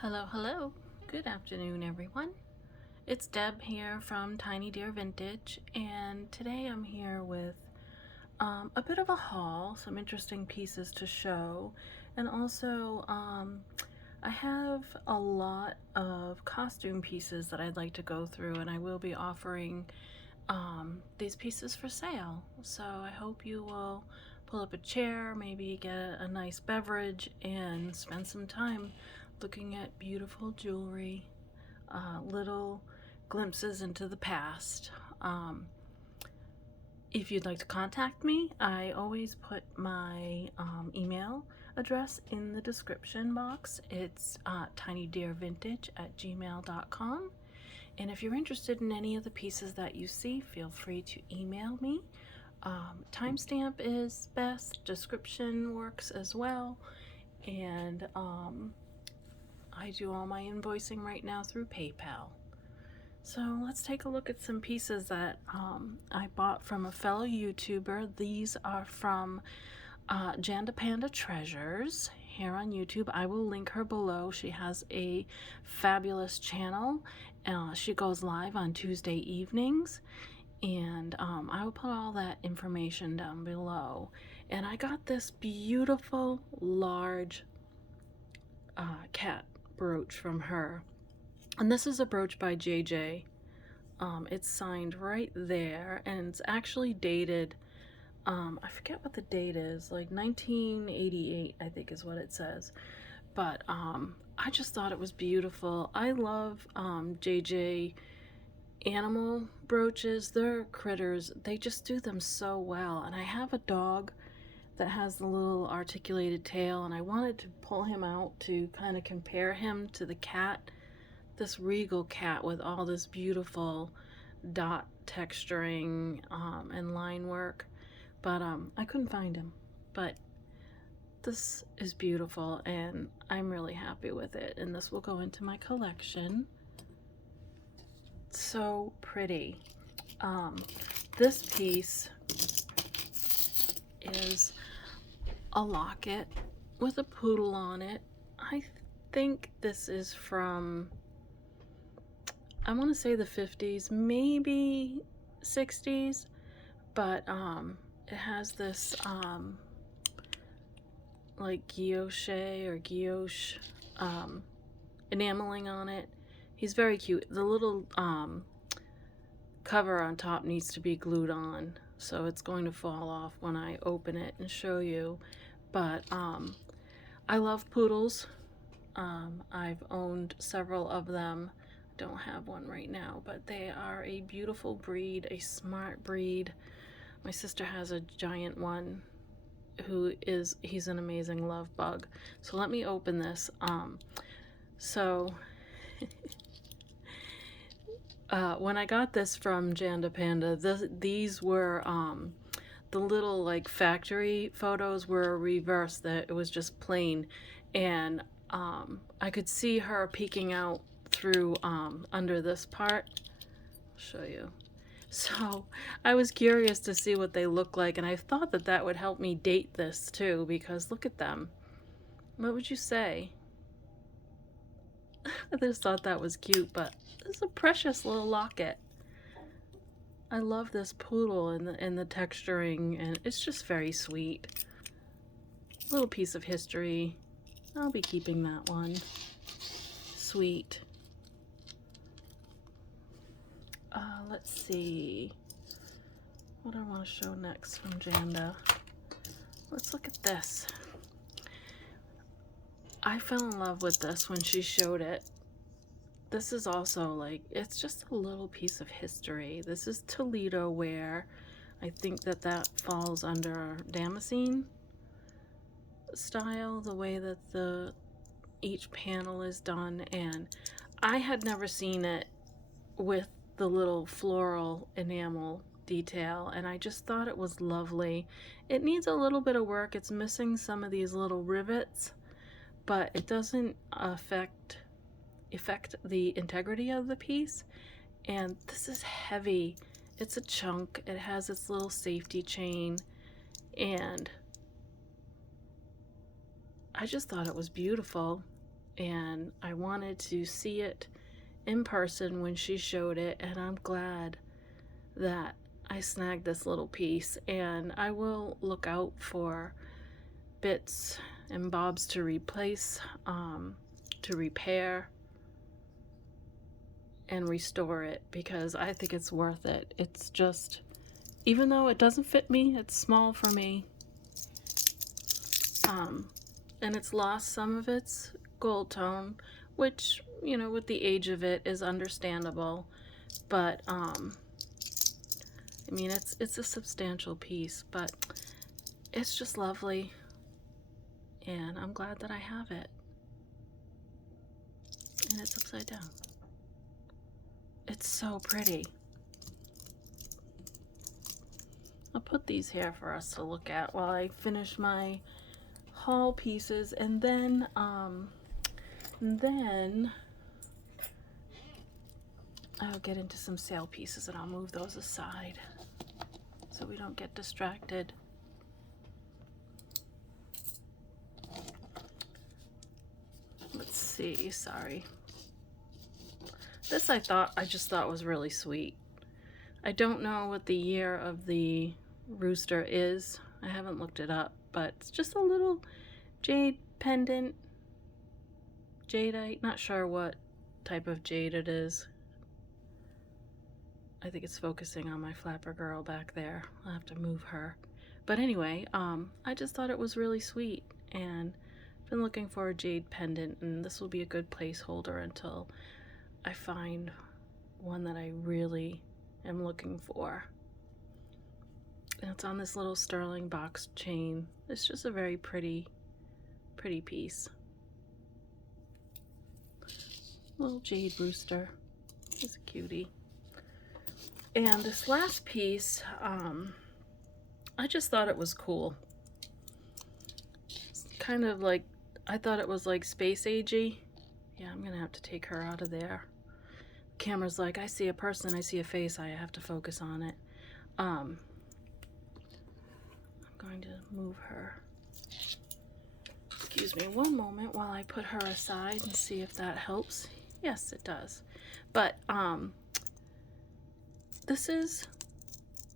Hello. Good afternoon, everyone. It's Deb here from Tiny Deer Vintage, and today I'm here with a bit of a haul, some interesting pieces to show, and also I have a lot of costume pieces that I'd like to go through, and I will be offering these pieces for sale. So I hope you will pull up a chair, maybe get a nice beverage, and spend some time looking at beautiful jewelry, little glimpses into the past. If you'd like to contact me, I always put my email address in the description box. It's tinydeervintage@gmail.com. And if you're interested in any of the pieces that you see, feel free to email me. Timestamp is best, description works as well, and I do all my invoicing right now through PayPal. So let's take a look at some pieces that I bought from a fellow YouTuber. These are from JandaPanda Treasures here on YouTube. I will link her below. She has a fabulous channel. She goes live on Tuesday evenings, and I will put all that information down below. And I got this beautiful large cat brooch from her, and this is a brooch by JJ. It's signed right there, and it's actually dated, I forget what the date is, like 1988 I think is what it says, but I just thought it was beautiful. I love JJ animal brooches. They're critters, they just do them so well. And I have a dog that has the little articulated tail, and I wanted to pull him out to kind of compare him to the cat, this regal cat with all this beautiful dot texturing and line work, but I couldn't find him. But this is beautiful, and I'm really happy with it, and this will go into my collection. So pretty. This piece is a locket with a poodle on it. I think this is from, I want to say the 50s, maybe 60s, but it has this like guilloche or guilloche enameling on it. He's very cute. The little cover on top needs to be glued on, so it's going to fall off when I open it and show you. But I love poodles. I've owned several of them. Don't have one right now, but they are a beautiful breed, a smart breed. My sister has a giant one he's an amazing love bug. So let me open this. When I got this from JandaPanda, these were the little like factory photos were reversed, that it was just plain, and I could see her peeking out through under this part. I'll show you. So I was curious to see what they look like, and I thought that that would help me date this too, because look at them. What would you say? I just thought that was cute, but it's a precious little locket. I love this poodle and the texturing, and it's just very sweet. Little piece of history. I'll be keeping that one. Sweet. Let's see what I want to show next from Janda. Let's look at this. I fell in love with this when she showed it. This is also like, it's just a little piece of history. This is Toledo ware. I think that that falls under Damascene style, the way that each panel is done, and I had never seen it with the little floral enamel detail, and I just thought it was lovely. It needs a little bit of work. It's missing some of these little rivets, but it doesn't affect the integrity of the piece. And this is heavy. It's a chunk. It has its little safety chain, and I just thought it was beautiful. and I wanted to see it in person when she showed it, and I'm glad that I snagged this little piece. And I will look out for bits and bobs to replace, to repair and restore it, because I think it's worth it. It's just, even though it doesn't fit me, it's small for me, and it's lost some of its gold tone, which, you know, with the age of it is understandable, but I mean, it's a substantial piece, but it's just lovely, and I'm glad that I have it. And it's upside down. It's so pretty. I'll put these here for us to look at while I finish my haul pieces, and then I'll get into some sale pieces, and I'll move those aside so we don't get distracted. Let's see, sorry. This I just thought was really sweet. I don't know what the year of the rooster is. I haven't looked it up, but it's just a little jade pendant. Jadeite, not sure what type of jade it is. I think it's focusing on my flapper girl back there. I'll have to move her. But anyway, I just thought it was really sweet, and I've been looking for a jade pendant, and this will be a good placeholder until I find one that I really am looking for. And it's on this little sterling box chain. It's just a very pretty piece. Little jade rooster. He's a cutie. And this last piece, I just thought it was cool. It's kind of like, I thought it was like space agey. Yeah, I'm gonna have to take her out of there. Camera's like, I see a person, I see a face, I have to focus on it. I'm going to move her. Excuse me one moment while I put her aside and see if that helps. Yes, it does. But this is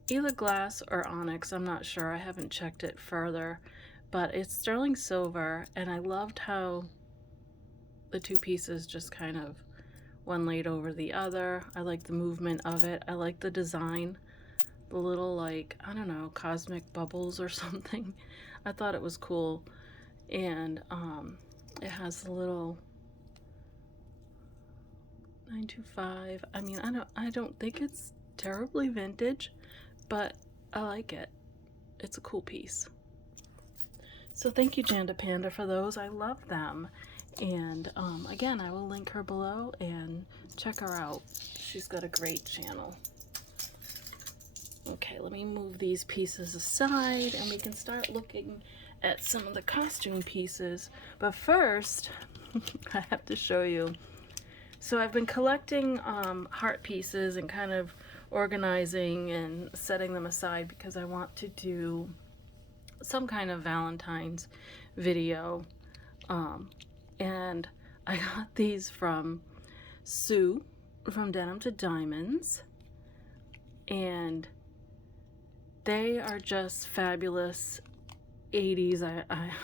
either glass or onyx, I'm not sure, I haven't checked it further, but it's sterling silver, and I loved how the two pieces just kind of one laid over the other. I like the movement of it. I like the design, the little, like, I don't know, cosmic bubbles or something. I thought it was cool. And it has the little 925. I mean, I don't think it's terribly vintage, but I like it. It's a cool piece. So thank you, JandaPanda, for those. I love them. And again, I will link her below, and check her out. She's got a great channel. Okay, let me move these pieces aside, and we can start looking at some of the costume pieces. But first, I have to show you. So I've been collecting heart pieces and kind of organizing and setting them aside because I want to do some kind of Valentine's video. And I got these from Sue from Denim to Diamonds, and they are just fabulous 80s.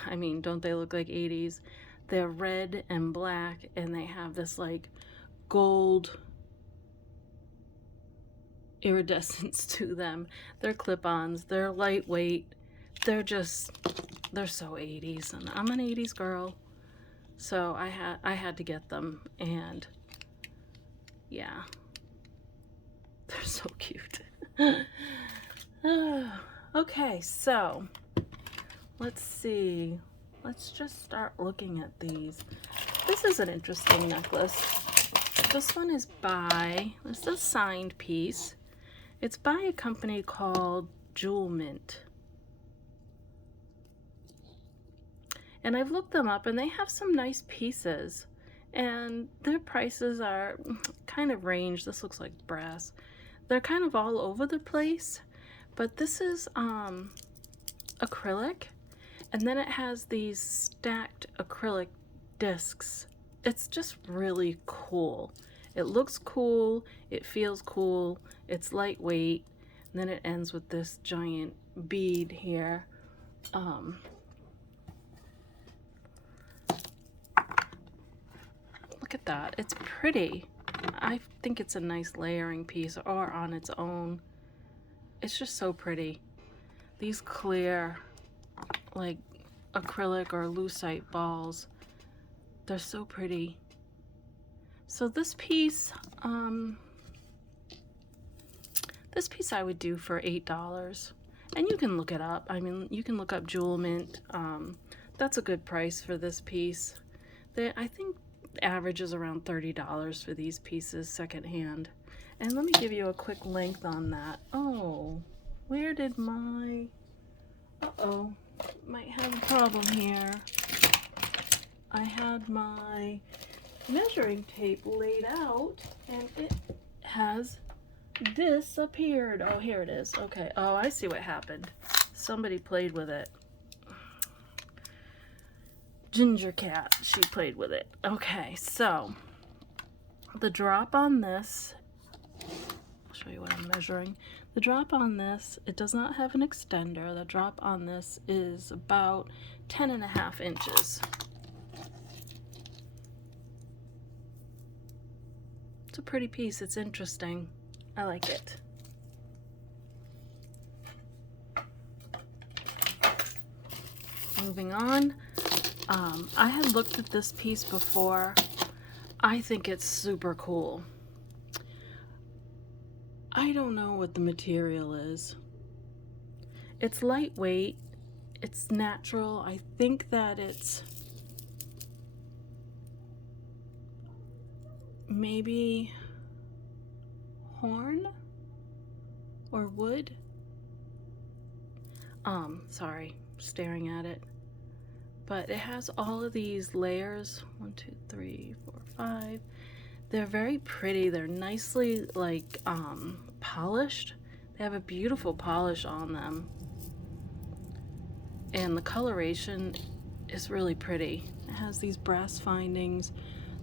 I mean, don't they look like 80s? They're red and black, and they have this like gold iridescence to them. They're clip-ons, they're lightweight, they're so 80s, and I'm an 80s girl, so I had to get them. And yeah, they're so cute. Okay, so let's see. Let's just start looking at these. This is an interesting necklace. This one is this is a signed piece. It's by a company called Jewel Mint. And I've looked them up, and they have some nice pieces, and their prices are kind of range. This looks like brass. They're kind of all over the place, but this is acrylic, and then it has these stacked acrylic discs it's just really cool. It looks cool, it feels cool, it's lightweight, and then it ends with this giant bead here. Look at that, it's pretty. I think it's a nice layering piece or on its own. It's just so pretty. These clear, like acrylic or lucite balls, they're so pretty. So this piece I would do for $8, and you can look it up. I mean, you can look up Jewel Mint. That's a good price for this piece. I think the average is around $30 for these pieces secondhand. And let me give you a quick length on that. Oh, where did my, uh-oh, might have a problem here. I had my measuring tape laid out and it has disappeared. Oh, here it is. Okay. Oh, I see what happened. Somebody played with it. Ginger cat, she played with it. Okay, so the drop on this, I'll show you what I'm measuring. The drop on this, it does not have an extender. The drop on this is about 10.5 inches. It's a pretty piece. It's interesting. I like it. Moving on. I had looked at this piece before. I think it's super cool. I don't know what the material is. It's lightweight. It's natural. I think that it's maybe horn or wood. Sorry, staring at it. But it has all of these layers. 1, 2, 3, 4, 5. They're very pretty. They're nicely like polished. They have a beautiful polish on them. And the coloration is really pretty. It has these brass findings.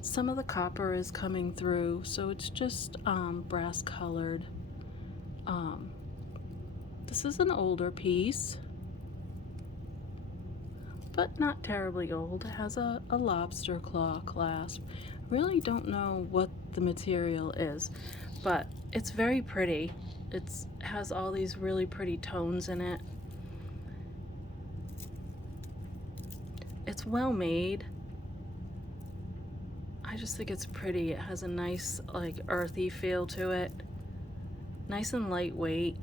Some of the copper is coming through, so it's just brass colored. This is an older piece, but not terribly old. It has a lobster claw clasp. Really don't know what the material is, but it's very pretty. It has all these really pretty tones in it. It's well made. I just think it's pretty. It has a nice like earthy feel to it. Nice and lightweight.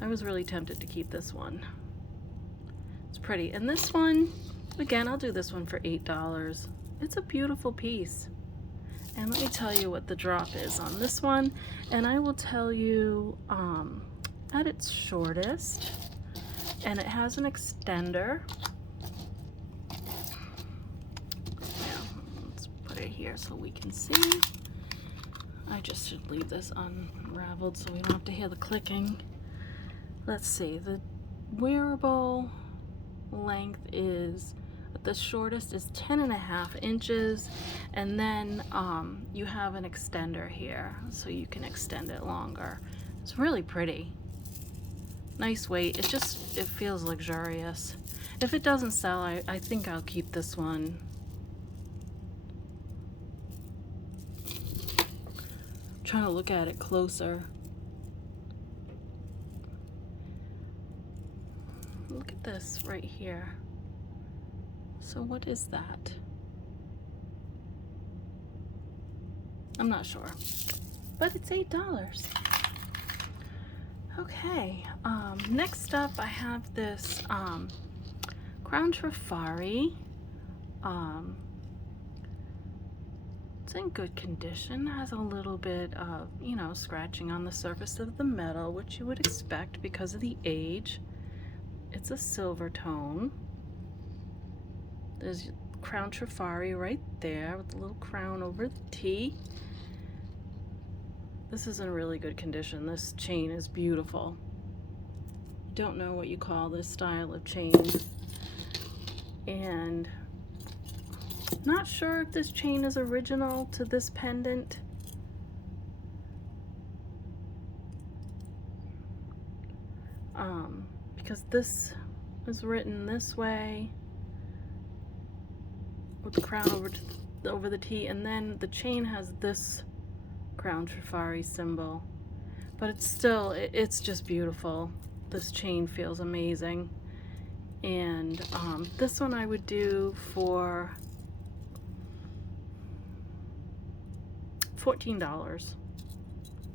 I was really tempted to keep this one. It's pretty. And this one, again, I'll do this one for $8. It's a beautiful piece. And let me tell you what the drop is on this one. And I will tell you at its shortest, and it has an extender. Let's put it here so we can see. I just should leave this unraveled so we don't have to hear the clicking. Let's see, the wearable length is, the shortest is 10.5 inches, and then you have an extender here so you can extend it longer. It's really pretty. Nice weight. It feels luxurious. If it doesn't sell, I think I'll keep this one. I'm trying to look at it closer. Look at this right here. So what is that? I'm not sure, but it's $8. Okay, next up I have this Crown Trifari. It's in good condition. It has a little bit of, you know, scratching on the surface of the metal, which you would expect because of the age. It's a silver tone. There's Crown Trifari right there with the little crown over the T. This is in really good condition. This chain is beautiful. Don't know what you call this style of chain. And Not sure if this chain is original to this pendant. Because this is written this way with the crown over the T, and then the chain has this crown Trifari symbol. But it's still, it's just beautiful. This chain feels amazing. And this one I would do for $14.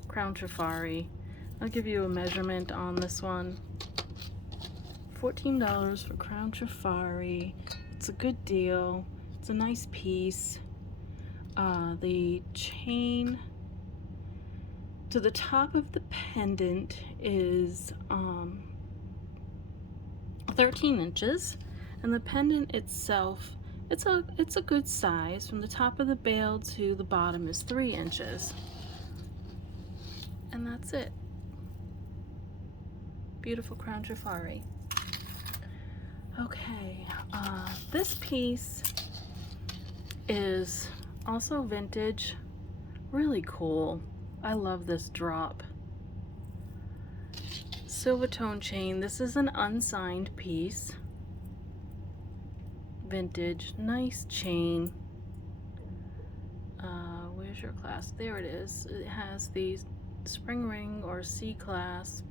Crown Trifari. I'll give you a measurement on this one. $14 for Crown Trifari. It's a good deal. It's a nice piece. The chain to the top of the pendant is 13 inches, and the pendant itself, it's a good size. From the top of the bail to the bottom is 3 inches, and that's it. Beautiful Crown Trifari. Okay, this piece is also vintage, really cool. I love this drop. Silver tone chain. This is an unsigned piece. Vintage, nice chain. Where's your clasp? There it is. It has the spring ring or C clasp.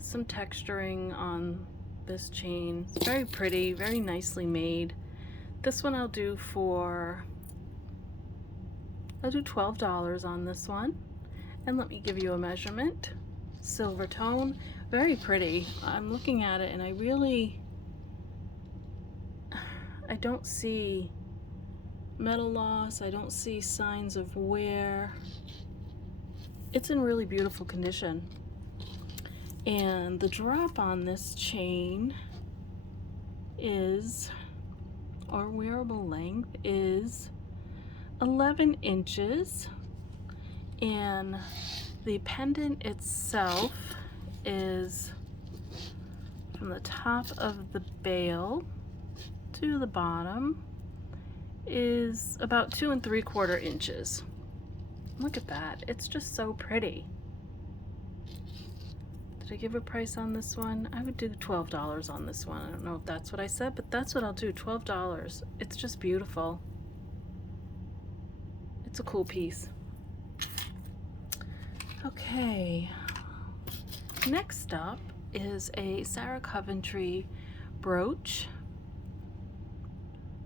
Some texturing on this chain. It's very pretty, very nicely made. This one I'll do $12 on this one. And let me give you a measurement. Silver tone, very pretty. I'm looking at it and I don't see metal loss. I don't see signs of wear. It's in really beautiful condition. And the drop on this chain is, or wearable length is 11 inches, and the pendant itself is from the top of the bail to the bottom is about 2 3/4 inches. Look at that, it's just so pretty. Did I give a price on this one? I would do $12 on this one. I don't know if that's what I said, but that's what I'll do, $12. It's just beautiful. It's a cool piece. Okay, next up is a Sarah Coventry brooch.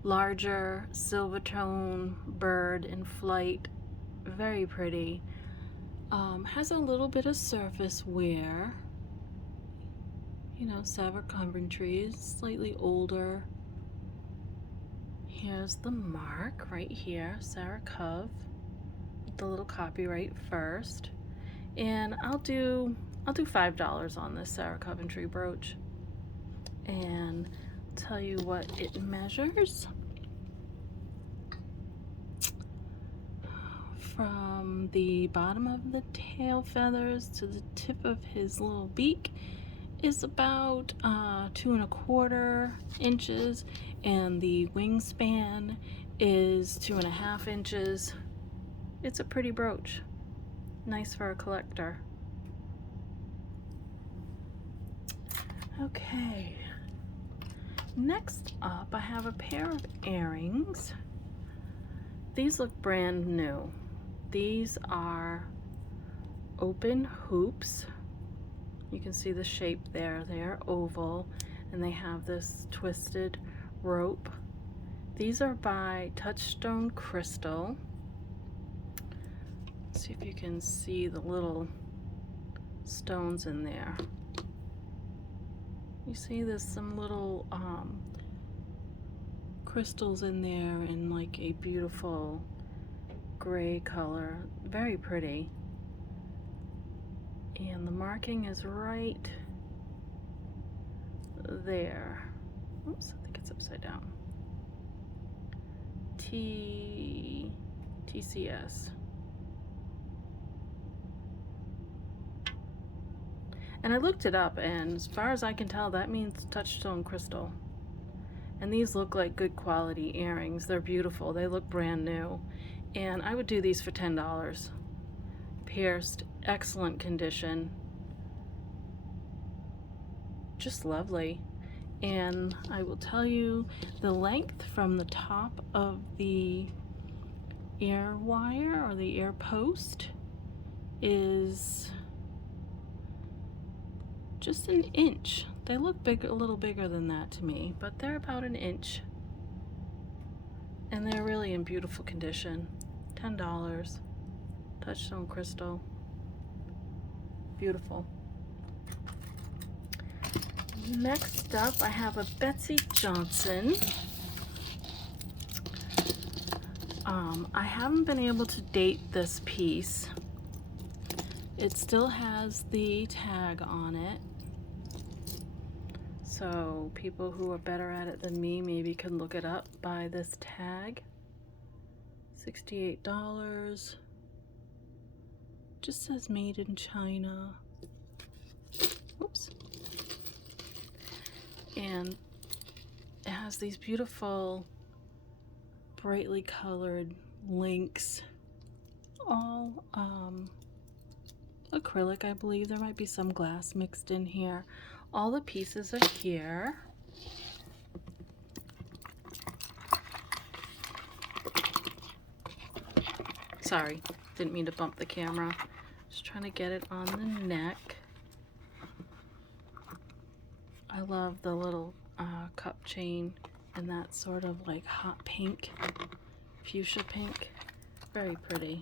Larger silver tone bird in flight, very pretty. Has a little bit of surface wear. You know, Sarah Coventry is slightly older. Here's the mark right here, Sarah Cov, with the little copyright first. And I'll do $5 on this Sarah Coventry brooch. And I'll tell you what it measures. From the bottom of the tail feathers to the tip of his little beak is about 2 1/4 inches, and the wingspan is 2 1/2 inches. It's a pretty brooch, nice for a collector. Okay, next up I have a pair of earrings. These look brand new. These are open hoops. You can see the shape there. They're oval, and they have this twisted rope. These are by Touchstone Crystal. Let's see if you can see the little stones in there. You see there's some little crystals in there in like a beautiful gray color. Very pretty. And the marking is right there. Oops, I think it's upside down. TCS. And I looked it up, and as far as I can tell, that means Touchstone Crystal. And these look like good quality earrings. They're beautiful. They look brand new. And I would do these for $10. Pierced, excellent condition. Just lovely. And I will tell you the length from the top of the ear wire or the ear post is just an inch. They look big, a little bigger than that to me, but they're about an inch. And they're really in beautiful condition. $10. Touchstone crystal. Beautiful. Next up, I have a Betsey Johnson. I haven't been able to date this piece. It still has the tag on it. So people who are better at it than me maybe can look it up by this tag. $68. Just says made in China. Oops. And it has these beautiful brightly colored links, all acrylic, I believe. There might be some glass mixed in here. All the pieces are here. Sorry, didn't mean to bump the camera. Just trying to get it on the neck. I love the little cup chain and that sort of like hot pink, fuchsia pink. Very pretty.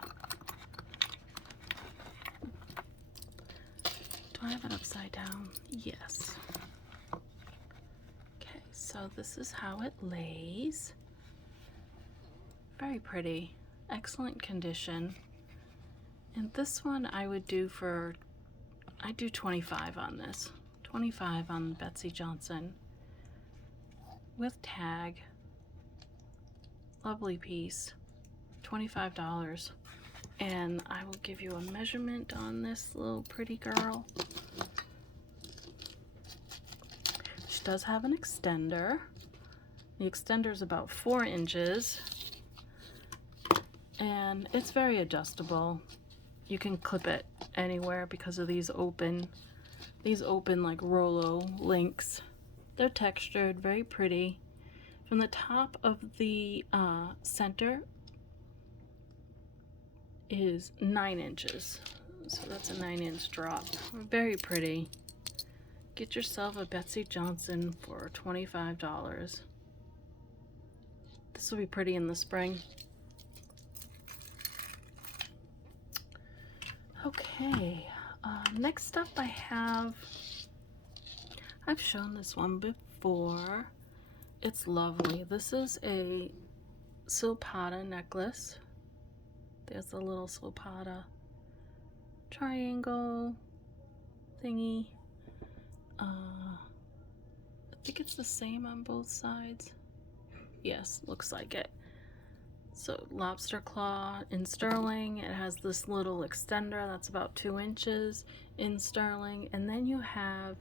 Do I have it upside down? Yes. Okay, so this is how it lays. Very pretty. Excellent condition. And this one I would do for, I do 25 on this. 25 on Betsey Johnson with tag. Lovely piece. $25. And I will give you a measurement on this little pretty girl. She does have an extender. The extender is about 4 inches. And it's very adjustable. You can clip it anywhere because of these open like Rolo links. They're textured, very pretty. From the top of the center is 9 inches. So that's a 9-inch drop. Very pretty. Get yourself a Betsey Johnson for $25. This will be pretty in the spring. Okay, next up I've shown this one before. It's lovely. This is a Silpada necklace. There's a little Silpada triangle thingy. I think it's the same on both sides. Yes, looks like it. So lobster claw in sterling. It has this little extender that's about 2 inches in sterling. And then you have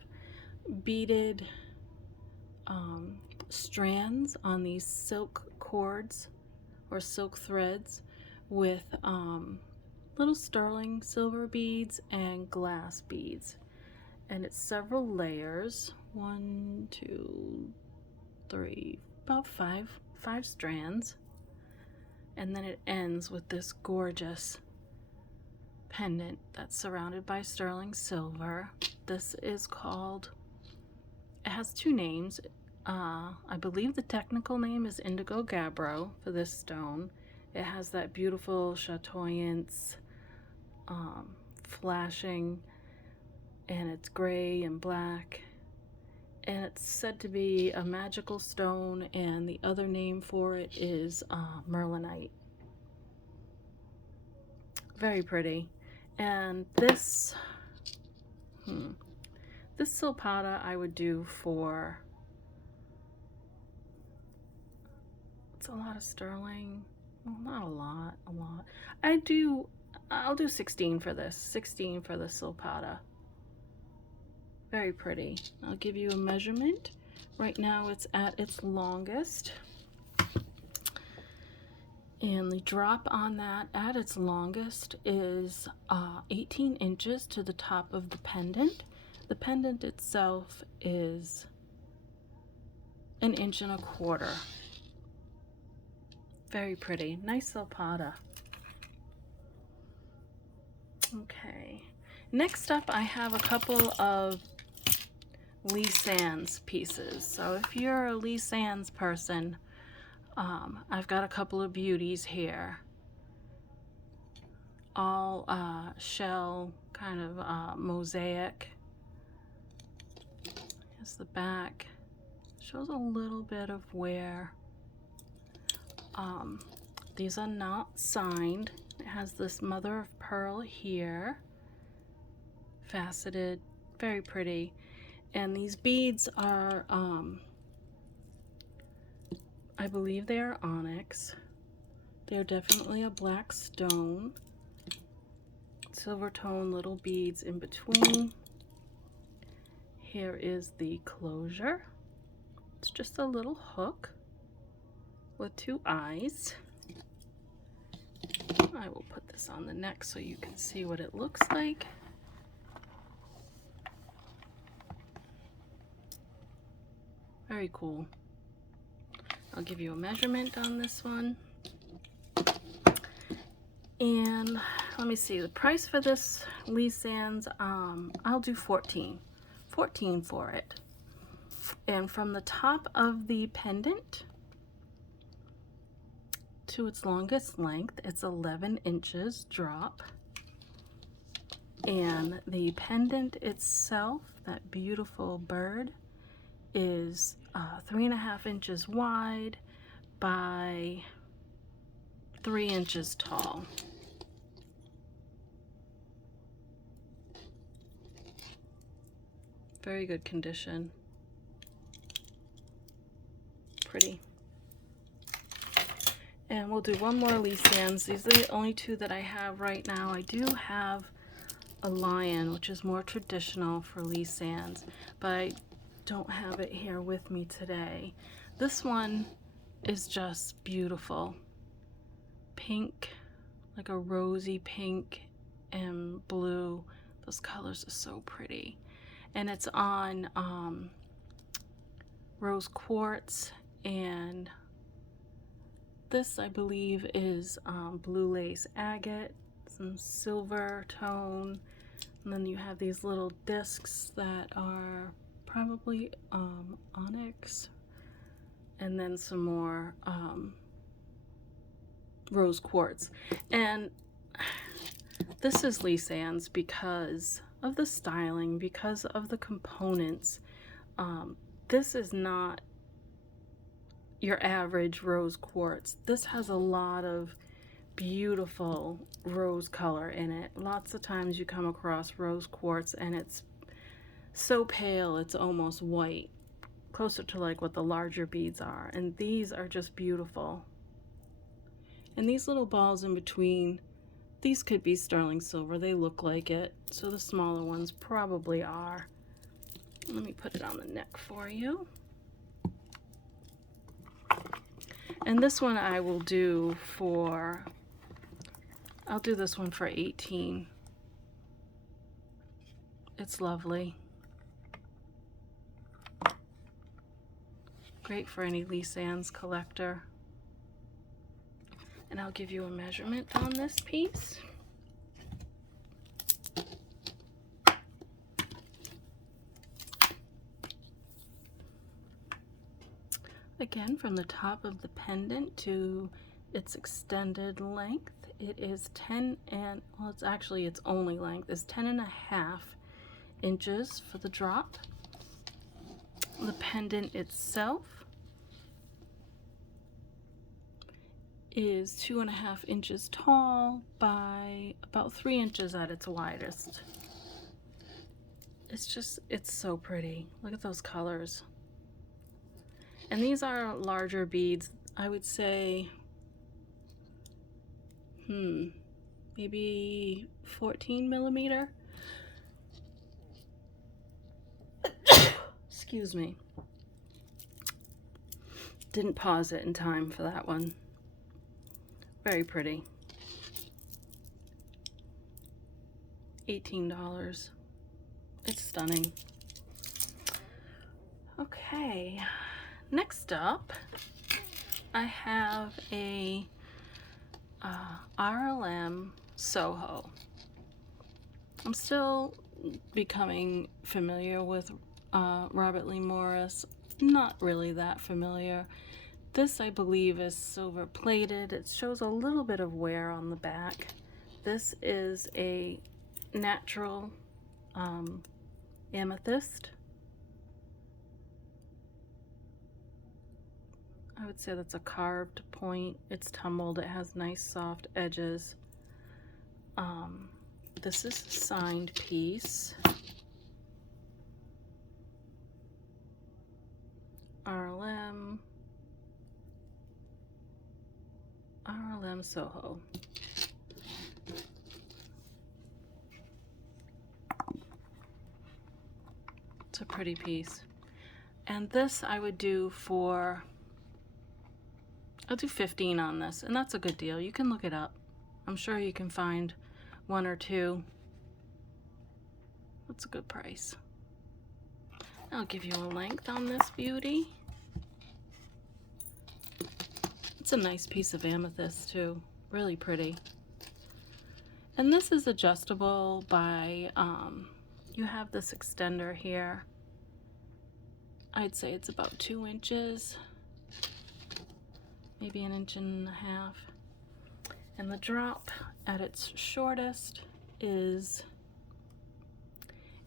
beaded strands on these silk cords or silk threads with little sterling silver beads and glass beads. And it's several layers. 1, 2, 3, about five strands. And then it ends with this gorgeous pendant that's surrounded by sterling silver. This is called, it has 2 names. I believe the technical name is Indigo Gabbro for this stone. It has that beautiful chatoyance, flashing, and it's gray and black. And it's said to be a magical stone, and the other name for it is Merlinite. Very pretty. And this Silpada I would do for, it's a lot of sterling. Well, not a lot. I'll do 16 for this. 16 for the Silpada. Very pretty. I'll give you a measurement. Right now it's at its longest. And the drop on that at its longest is 18 inches to the top of the pendant. The pendant itself is 1.25 inches. Very pretty. Nice Silpada. Okay. Next up, I have a couple of Lee Sands pieces. So if you're a Lee Sands person, I've got a couple of beauties here. All shell, kind of mosaic. Here's the back. Shows a little bit of wear. These are not signed. It has this mother of pearl here, faceted, very pretty. And these beads are, I believe they are onyx. They're definitely a black stone. Silver tone little beads in between. Here is the closure. It's just a little hook with 2 eyes. I will put this on the neck so you can see what it looks like. Very cool. I'll give you a measurement on this one. And let me see, the price for this Lee Sands, I'll do 14 for it. And from the top of the pendant to its longest length, it's 11 inches drop. And the pendant itself, that beautiful bird, is 3.5 inches wide by 3 inches tall. Very good condition. Pretty. And we'll do one more Lee Sands. These are the only 2 that I have right now. I do have a lion, which is more traditional for Lee Sands, but I don't have it here with me today. This one is just beautiful. Pink, like a rosy pink and blue. Those colors are so pretty. And it's on rose quartz, and this I believe is blue lace agate, some silver tone, and then you have these little discs that are probably onyx, and then some more rose quartz. And this is Lee Sands because of the styling, because of the components. This is not your average rose quartz. This has a lot of beautiful rose color in it. Lots of times you come across rose quartz and it's so pale it's almost white, closer to like what the larger beads are, and these are just beautiful. And these little balls in between, these could be sterling silver, they look like it, so the smaller ones probably are. Let me put it on the neck for you. And this one I will do for, I'll do this one for 18. It's lovely. Great for any Lee Sands collector. And I'll give you a measurement on this piece. Again, from the top of the pendant to its extended length, it is 10 and, well, it's actually its only length is 10.5 inches for the drop. The pendant itself is 2.5 inches tall by about 3 inches at its widest. It's just, it's so pretty. Look at those colors. And these are larger beads. I would say, maybe 14 millimeter. Excuse me. didn't pause it in time for that one. Very pretty. $18. It's stunning. Okay, next up I have a RLM Soho. I'm still becoming familiar with Robert Lee Morris. Not really that familiar. This, I believe, is silver plated. It shows a little bit of wear on the back. This is a natural amethyst. I would say that's a carved point. It's tumbled. It has nice soft edges. This is a signed piece. RLM Soho. It's a pretty piece. And this I would do for, I'll do 15 on this, and that's a good deal. You can look it up. I'm sure you can find one or two. That's a good price. I'll give you a length on this beauty. It's a nice piece of amethyst too, really pretty. And this is adjustable by, you have this extender here. I'd say it's about 2 inches, maybe 1.5 inches. And the drop at its shortest is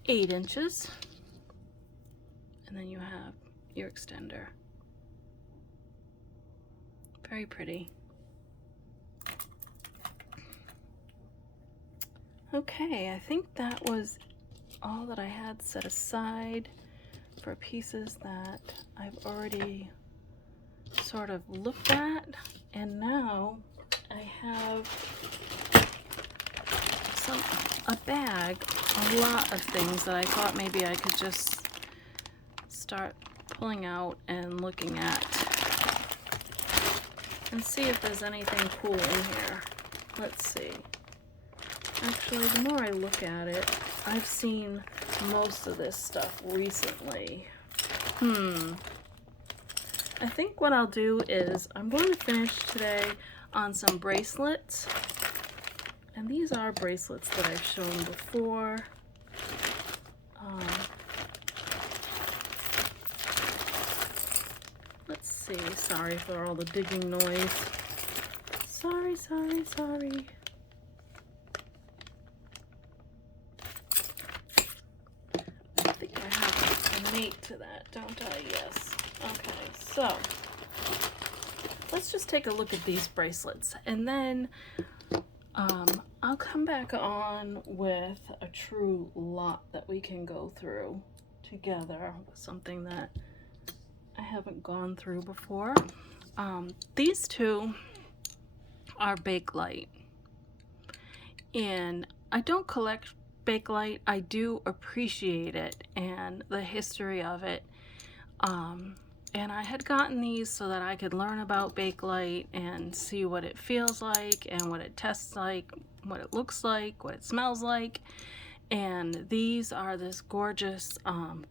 8 inches. And then you have your extender. Very pretty. Okay, I think that was all that I had set aside for pieces that I've already sort of looked at. And now I have a bag, a lot of things that I thought maybe I could just start pulling out and looking at and see if there's anything cool in here. Let's see. Actually, the more I look at it, I've seen most of this stuff recently. I think what I'll do is I'm going to finish today on some bracelets. And these are bracelets that I've shown before. Let's see. Sorry for all the digging noise. Sorry. I think I have a mate to that, don't I? Yes. Okay, so let's just take a look at these bracelets, and then I'll come back on with a true lot that we can go through together, something that I haven't gone through before. These two are Bakelite, and I don't collect Bakelite. I do appreciate it and the history of it. And I had gotten these so that I could learn about Bakelite and see what it feels like and what it tests like, what it looks like, what it smells like. And these are this gorgeous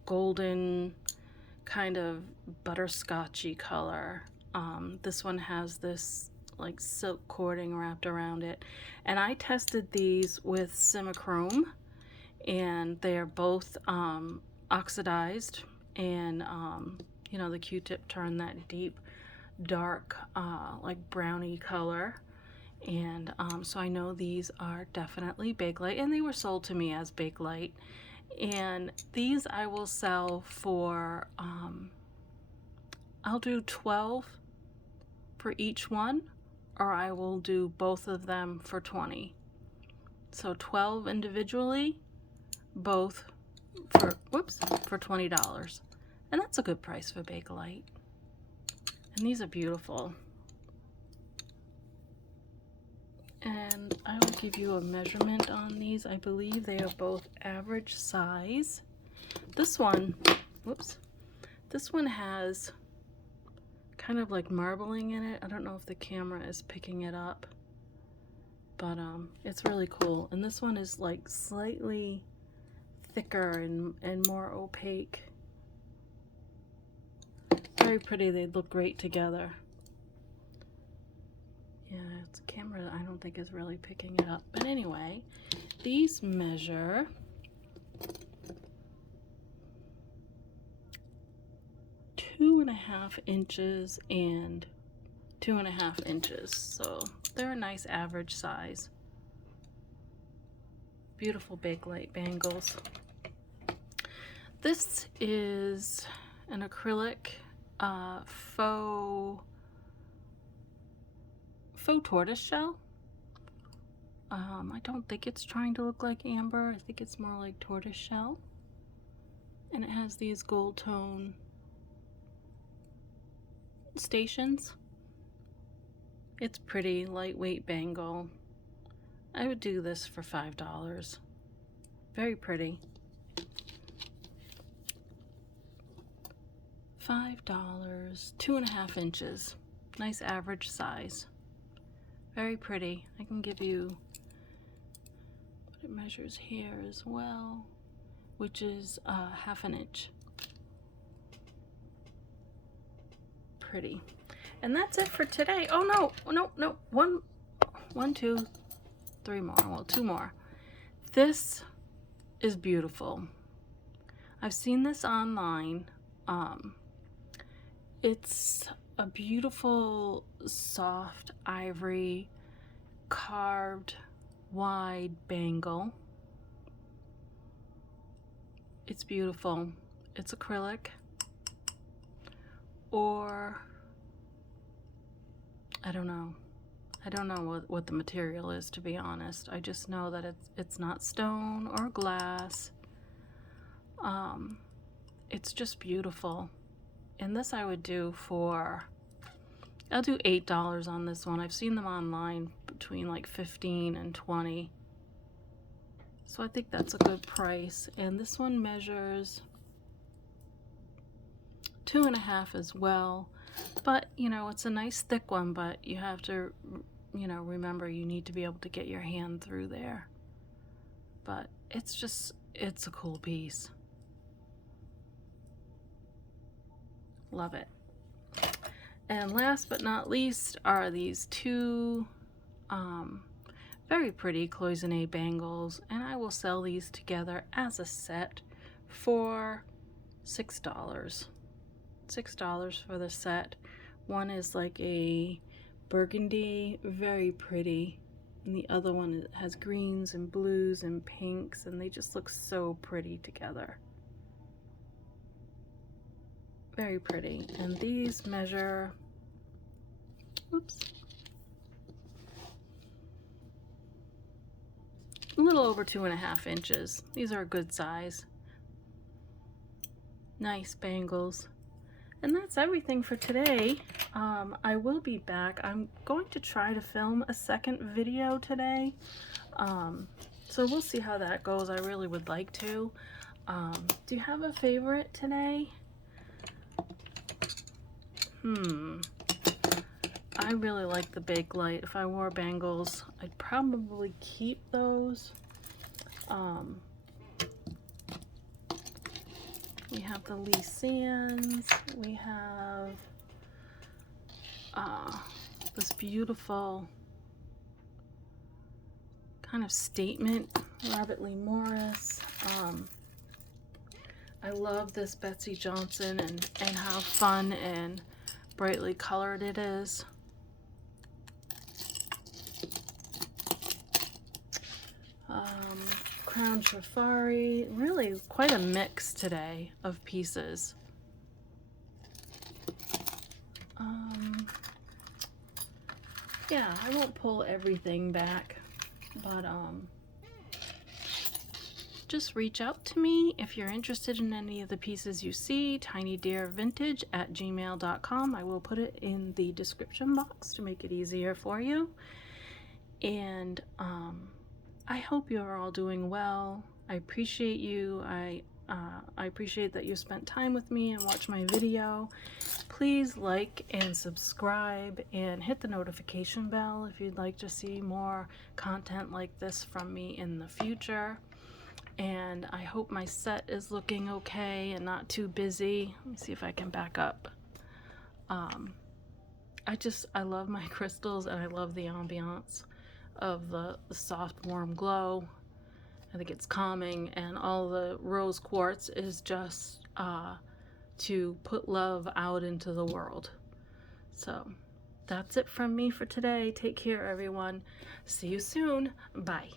golden kind of butterscotchy color. This one has this like silk cording wrapped around it. And I tested these with Simichrome, and they are both oxidized, and you know, the Q-tip turned that deep dark like brownie color. And so I know these are definitely Bakelite, and they were sold to me as Bakelite. And these I will sell for I'll do 12 for each one, or I will do both of them for 20. So 12 individually, both for for $20. And that's a good price for Bakelite. And these are beautiful. And I will give you a measurement on these. I believe they are both average size. This one, this one has kind of like marbling in it. I don't know if the camera is picking it up, but it's really cool. And this one is like slightly thicker and more opaque. Very pretty. They look great together. Yeah, it's a camera I don't think is really picking it up. But anyway, these measure 2.5 inches and 2.5 inches. So they're a nice average size. Beautiful Bakelite bangles. This is an acrylic faux tortoise shell. I don't think it's trying to look like amber. I think it's more like tortoise shell. And it has these gold tone stations. It's pretty lightweight bangle. I would do this for $5. Very pretty. $5, 2.5 inches. Nice average size. Very pretty. I can give you what it measures here as well, which is 1/2 inch. Pretty. And that's it for today. Oh no. One, two, three more. Well, two more. This is beautiful. I've seen this online. It's a beautiful soft ivory carved wide bangle. It's beautiful. It's acrylic, or I don't know what the material is, to be honest. I just know that it's not stone or glass. It's just beautiful. And this I would do for, I'll do $8 on this one. I've seen them online between like 15 and 20. So I think that's a good price. And this one measures 2.5 as well. But, you know, it's a nice thick one, but you have to, you know, remember you need to be able to get your hand through there. But it's a cool piece. Love it. And last but not least are these two very pretty cloisonne bangles, and I will sell these together as a set for $6. $6 for the set. One is like a burgundy, very pretty, and the other one has greens and blues and pinks, and they just look so pretty together. Very pretty. And these measure, oops, a little over 2.5 inches. These are a good size. Nice bangles. And that's everything for today. I will be back. I'm going to try to film a second video today. So we'll see how that goes. I really would like to. Do you have a favorite today? I really like the Bakelite. If I wore bangles, I'd probably keep those. We have the Lee Sands. We have this beautiful kind of statement Robert Lee Morris. I love this Betsy Johnson and how fun and brightly colored it is. Crown Trifari, really quite a mix today of pieces. Yeah, I won't pull everything back, but just reach out to me if you're interested in any of the pieces you see. tinydeervintage@gmail.com. I will put it in the description box to make it easier for you. And I hope you're all doing well. I appreciate you. I I appreciate that you spent time with me and watched my video. Please like and subscribe and hit the notification bell if you'd like to see more content like this from me in the future. And I hope my set is looking okay and not too busy. Let me see if I can back up. I love my crystals, and I love the ambiance of the soft warm glow. I think it's calming, and all the rose quartz is just to put love out into the world. So that's it from me for today. Take care, everyone. See you soon. Bye.